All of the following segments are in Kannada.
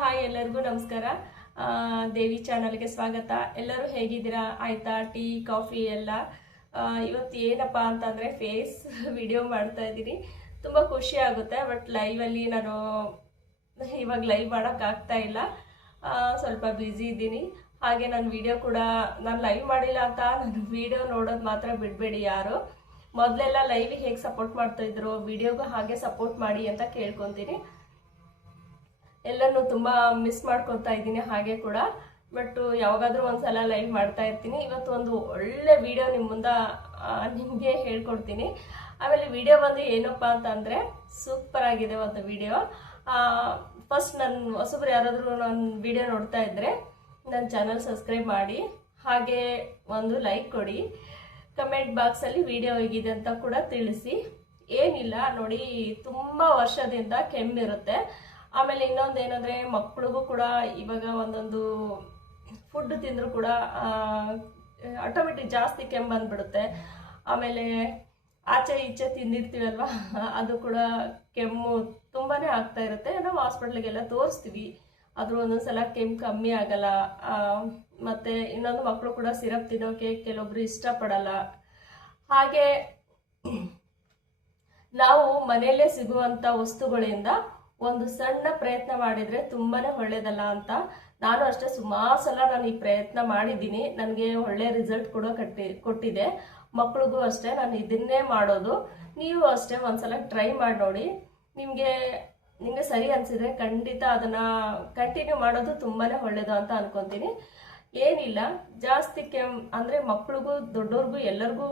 ಹಾಯ್ ಎಲ್ಲರಿಗೂ ನಮಸ್ಕಾರ. ದೇವಿ ಚಾನಲ್ಗೆ ಸ್ವಾಗತ. ಎಲ್ಲರೂ ಹೇಗಿದ್ದೀರಾ? ಆಯ್ತಾ ಟೀ ಕಾಫಿ ಎಲ್ಲ? ಇವತ್ತು ಏನಪ್ಪ ಅಂತಂದರೆ ಫೇಸ್ ವಿಡಿಯೋ ಮಾಡ್ತಾ ಇದ್ದೀನಿ. ತುಂಬ ಖುಷಿ ಆಗುತ್ತೆ. ಬಟ್ ಲೈವಲ್ಲಿ ನಾನು ಇವಾಗ ಲೈವ್ ಮಾಡೋಕ್ಕಾಗ್ತಾ ಇಲ್ಲ, ಸ್ವಲ್ಪ ಬ್ಯುಸಿ ಇದ್ದೀನಿ. ಹಾಗೆ ನನ್ನ ವಿಡಿಯೋ ಕೂಡ ನಾನು ಲೈವ್ ಮಾಡಿಲ್ಲ ಅಂತ ನಾನು ವಿಡಿಯೋ ನೋಡೋದು ಮಾತ್ರ ಬಿಡಬೇಡಿ ಯಾರು. ಮೊದಲೆಲ್ಲ ಲೈವಿಗೆ ಹೇಗೆ ಸಪೋರ್ಟ್ ಮಾಡ್ತಾಯಿದ್ರು ವಿಡಿಯೋಗೂ ಹಾಗೆ ಸಪೋರ್ಟ್ ಮಾಡಿ ಅಂತ ಕೇಳ್ಕೊತೀನಿ. ಎಲ್ಲನೂ ತುಂಬ ಮಿಸ್ ಮಾಡ್ಕೊತಾ ಇದ್ದೀನಿ ಹಾಗೆ ಕೂಡ. ಬಟ್ ಯಾವಾಗಾದರೂ ಒಂದ್ಸಲ ಲೈವ್ ಮಾಡ್ತಾ ಇರ್ತೀನಿ. ಇವತ್ತು ಒಂದು ಒಳ್ಳೆ ವಿಡಿಯೋ ನಿಮ್ಮ ಮುಂದೆ ನಿಮಗೆ ಹೇಳ್ಕೊಡ್ತೀನಿ. ಆಮೇಲೆ ವಿಡಿಯೋ ಬಂದು ಏನಪ್ಪ ಅಂತಂದರೆ ಸೂಪರ್ ಆಗಿದೆ ಒಂದು ವಿಡಿಯೋ. ಫಸ್ಟ್ ನನ್ನ ಹೊಸಬ್ರು ಯಾರಾದರೂ ನನ್ನ ವಿಡಿಯೋ ನೋಡ್ತಾ ಇದ್ದರೆ ನನ್ನ ಚಾನಲ್ ಸಬ್ಸ್ಕ್ರೈಬ್ ಮಾಡಿ, ಹಾಗೆ ಒಂದು ಲೈಕ್ ಕೊಡಿ, ಕಮೆಂಟ್ ಬಾಕ್ಸಲ್ಲಿ ವಿಡಿಯೋ ಹೇಗಿದೆ ಅಂತ ಕೂಡ ತಿಳಿಸಿ. ಏನಿಲ್ಲ ನೋಡಿ, ತುಂಬ ವರ್ಷದಿಂದ ಕೆಮ್ಮಿರುತ್ತೆ. ಆಮೇಲೆ ಇನ್ನೊಂದು ಏನಂದರೆ ಮಕ್ಕಳಿಗೂ ಕೂಡ ಇವಾಗ ಒಂದೊಂದು ಫುಡ್ ತಿಂದರೂ ಕೂಡ ಆಟೋಮೆಟಿಕ್ ಜಾಸ್ತಿ ಕೆಮ್ಮು ಬಂದ್ಬಿಡುತ್ತೆ. ಆಮೇಲೆ ಆಚೆ ಈಚೆ ತಿಂದಿರ್ತೀವಲ್ವ, ಅದು ಕೂಡ ಕೆಮ್ಮು ತುಂಬಾ ಆಗ್ತಾ ಇರುತ್ತೆ. ನಾವು ಹಾಸ್ಪಿಟ್ಲಿಗೆಲ್ಲ ತೋರಿಸ್ತೀವಿ, ಆದರೂ ಒಂದೊಂದ್ಸಲ ಕೆಮ್ಮು ಕಮ್ಮಿ ಆಗಲ್ಲ. ಮತ್ತು ಇನ್ನೊಂದು ಮಕ್ಕಳು ಕೂಡ ಸಿರಪ್ ತಿನ್ನೋಕೆ ಕೆಲವೊಬ್ರು ಇಷ್ಟಪಡಲ್ಲ. ಹಾಗೆ ನಾವು ಮನೆಯಲ್ಲೇ ಸಿಗುವಂಥ ವಸ್ತುಗಳಿಂದ ಒಂದು ಸಣ್ಣ ಪ್ರಯತ್ನ ಮಾಡಿದರೆ ತುಂಬಾ ಒಳ್ಳೇದಲ್ಲ ಅಂತ ನಾನು ಅಷ್ಟೇ ಸುಮಾರು ಸಲ ನಾನು ಈ ಪ್ರಯತ್ನ ಮಾಡಿದ್ದೀನಿ. ನನಗೆ ಒಳ್ಳೆ ರಿಸಲ್ಟ್ ಕೂಡ ಕೊಟ್ಟಿದೆ. ಮಕ್ಳಿಗೂ ಅಷ್ಟೇ ನಾನು ಇದನ್ನೇ ಮಾಡೋದು. ನೀವು ಅಷ್ಟೇ ಒಂದ್ಸಲ ಟ್ರೈ ಮಾಡಿ ನೋಡಿ. ನಿಮಗೆ ಸರಿ ಅನಿಸಿದ್ರೆ ಖಂಡಿತ ಅದನ್ನು ಕಂಟಿನ್ಯೂ ಮಾಡೋದು ತುಂಬಾ ಒಳ್ಳೇದು ಅಂತ ಅನ್ಕೊತೀನಿ. ಏನಿಲ್ಲ, ಜಾಸ್ತಿ ಅಂದರೆ ಮಕ್ಳಿಗೂ ದೊಡ್ಡವ್ರಿಗೂ ಎಲ್ಲರಿಗೂ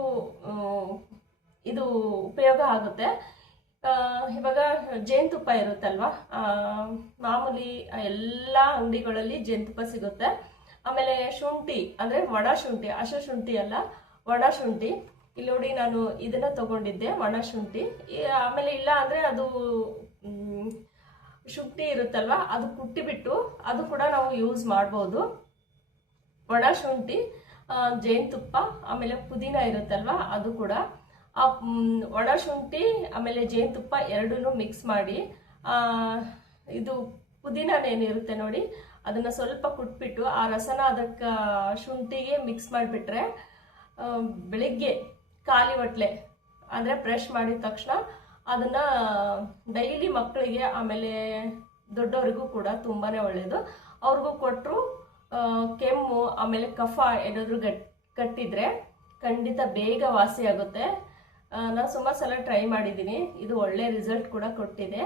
ಇದು ಉಪಯೋಗ ಆಗುತ್ತೆ. ಇವಾಗ ಜೇನುತುಪ್ಪ ಇರುತ್ತಲ್ವ, ಮಾಮೂಲಿ ಎಲ್ಲ ಅಂಗಡಿಗಳಲ್ಲಿ ಜೇನುತುಪ್ಪ ಸಿಗುತ್ತೆ. ಆಮೇಲೆ ಶುಂಠಿ ಅಂದರೆ ಒಣ ಶುಂಠಿ, ಹಸಿ ಶುಂಠಿ ಅಲ್ಲ, ಒಣ ಶುಂಠಿ. ಇಲ್ಲಿ ನೋಡಿ, ನಾನು ಇದನ್ನು ತಗೊಂಡಿದ್ದೆ, ಒಣ ಶುಂಠಿ. ಆಮೇಲೆ ಇಲ್ಲ ಅಂದರೆ ಅದು ಶುಂಠಿ ಇರುತ್ತಲ್ವ, ಅದು ಕುಟ್ಟಿಬಿಟ್ಟು ಅದು ಕೂಡ ನಾವು ಯೂಸ್ ಮಾಡ್ಬೋದು. ಒಣ ಶುಂಠಿ, ಜೇನುತುಪ್ಪ, ಆಮೇಲೆ ಪುದೀನ ಇರುತ್ತಲ್ವ ಅದು ಕೂಡ. ಆ ಒಣ ಶುಂಠಿ ಆಮೇಲೆ ಜೇನುತುಪ್ಪ ಎರಡೂ ಮಿಕ್ಸ್ ಮಾಡಿ, ಇದು ಪುದೀನೇನಿರುತ್ತೆ ನೋಡಿ, ಅದನ್ನು ಸ್ವಲ್ಪ ಕುಟ್ಬಿಟ್ಟು ಆ ರಸನ ಅದಕ್ಕೆ ಶುಂಠಿಗೆ ಮಿಕ್ಸ್ ಮಾಡಿಬಿಟ್ರೆ ಬೆಳಿಗ್ಗೆ ಖಾಲಿ ಹೊಟ್ಟೆ ಅಂದರೆ ಬ್ರಷ್ ಮಾಡಿದ ತಕ್ಷಣ ಅದನ್ನು ಡೈಲಿ ಮಕ್ಕಳಿಗೆ ಆಮೇಲೆ ದೊಡ್ಡವರಿಗೂ ಕೂಡ ತುಂಬಾ ಒಳ್ಳೆಯದು. ಅವ್ರಿಗೂ ಕೊಟ್ಟರು ಕೆಮ್ಮು ಆಮೇಲೆ ಕಫ ಏನಾದರೂ ಕಟ್ಟಿದ್ರೆ ಖಂಡಿತ ಬೇಗ ವಾಸಿ ಆಗುತ್ತೆ. ನಾನು ಸುಮಾರು ಸಲ ಟ್ರೈ ಮಾಡಿದ್ದೀನಿ, ಇದು ಒಳ್ಳೆ ರಿಸಲ್ಟ್ ಕೂಡ ಕೊಟ್ಟಿದೆ.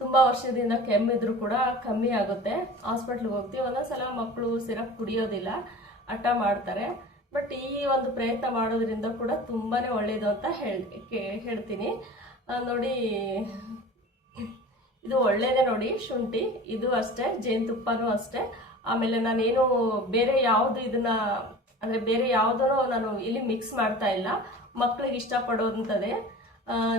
ತುಂಬ ವರ್ಷದಿಂದ ಕೆಮ್ಮಿದ್ರು ಕೂಡ ಕಮ್ಮಿ ಆಗುತ್ತೆ. ಹಾಸ್ಪಿಟ್ಲಿಗೆ ಹೋಗ್ತೀವಿ, ಒಂದೊಂದ್ಸಲ ಮಕ್ಕಳು ಸಿರಪ್ ಕುಡಿಯೋದಿಲ್ಲ, ಹಠ ಮಾಡ್ತಾರೆ. ಬಟ್ ಈ ಒಂದು ಪ್ರಯತ್ನ ಮಾಡೋದ್ರಿಂದ ಕೂಡ ತುಂಬಾ ಒಳ್ಳೆಯದು ಅಂತ ಹೇಳ್ತೀನಿ. ನೋಡಿ, ಇದು ಒಳ್ಳೆಯದೇ ನೋಡಿ ಶುಂಠಿ, ಇದು ಅಷ್ಟೇ, ಜೇನುತುಪ್ಪನೂ ಅಷ್ಟೇ. ಆಮೇಲೆ ನಾನೇನು ಬೇರೆ ಯಾವುದು ಇದನ್ನು ಅಂದರೆ ಬೇರೆ ಯಾವುದೂ ನಾನು ಇಲ್ಲಿ ಮಿಕ್ಸ್ ಮಾಡ್ತಾ ಇಲ್ಲ. ಮಕ್ಕಳಿಗೆ ಇಷ್ಟಪಡೋಂಥದ್ದೇ.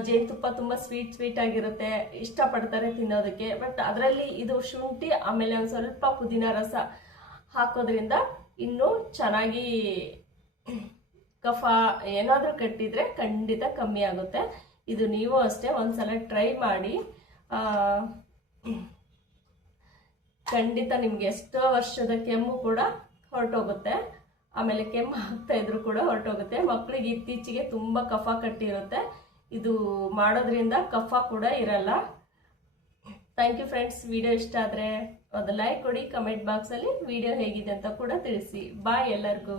ಜೇನುತುಪ್ಪ ತುಂಬ ಸ್ವೀಟ್ ಆಗಿರುತ್ತೆ, ಇಷ್ಟಪಡ್ತಾರೆ ತಿನ್ನೋದಕ್ಕೆ. ಬಟ್ ಅದರಲ್ಲಿ ಇದು ಶುಂಠಿ ಆಮೇಲೆ ಒಂದು ಸ್ವಲ್ಪ ಪುದೀನ ರಸ ಹಾಕೋದ್ರಿಂದ ಇನ್ನೂ ಚೆನ್ನಾಗಿ ಕಫ ಏನಾದರೂ ಕಟ್ಟಿದರೆ ಖಂಡಿತ ಕಮ್ಮಿ ಆಗುತ್ತೆ. ಇದು ನೀವು ಅಷ್ಟೇ ಒಂದ್ಸಲ ಟ್ರೈ ಮಾಡಿ, ಖಂಡಿತ ನಿಮ್ಗೆ ಎಷ್ಟೋ ವರ್ಷದ ಕೆಮ್ಮು ಕೂಡ ಹೊರಟೋಗುತ್ತೆ. ಆಮೇಲೆ ಕೆಮ್ಮು ಆಗ್ತಾ ಇದ್ರು ಕೂಡ ಹೊರಟೋಗುತ್ತೆ. ಮಕ್ಕಳಿಗೆ ಇತ್ತೀಚೆಗೆ ತುಂಬ ಕಫ ಕಟ್ಟಿರುತ್ತೆ, ಇದು ಮಾಡೋದ್ರಿಂದ ಕಫ ಕೂಡ ಇರಲ್ಲ. Thank you friends. ವಿಡಿಯೋ ಇಷ್ಟ ಆದರೆ ಒಂದು ಲೈಕ್ ಕೊಡಿ, ಕಮೆಂಟ್ ಬಾಕ್ಸಲ್ಲಿ ವಿಡಿಯೋ ಹೇಗಿದೆ ಅಂತ ಕೂಡ ತಿಳಿಸಿ. ಬಾಯ್ ಎಲ್ಲರಿಗೂ.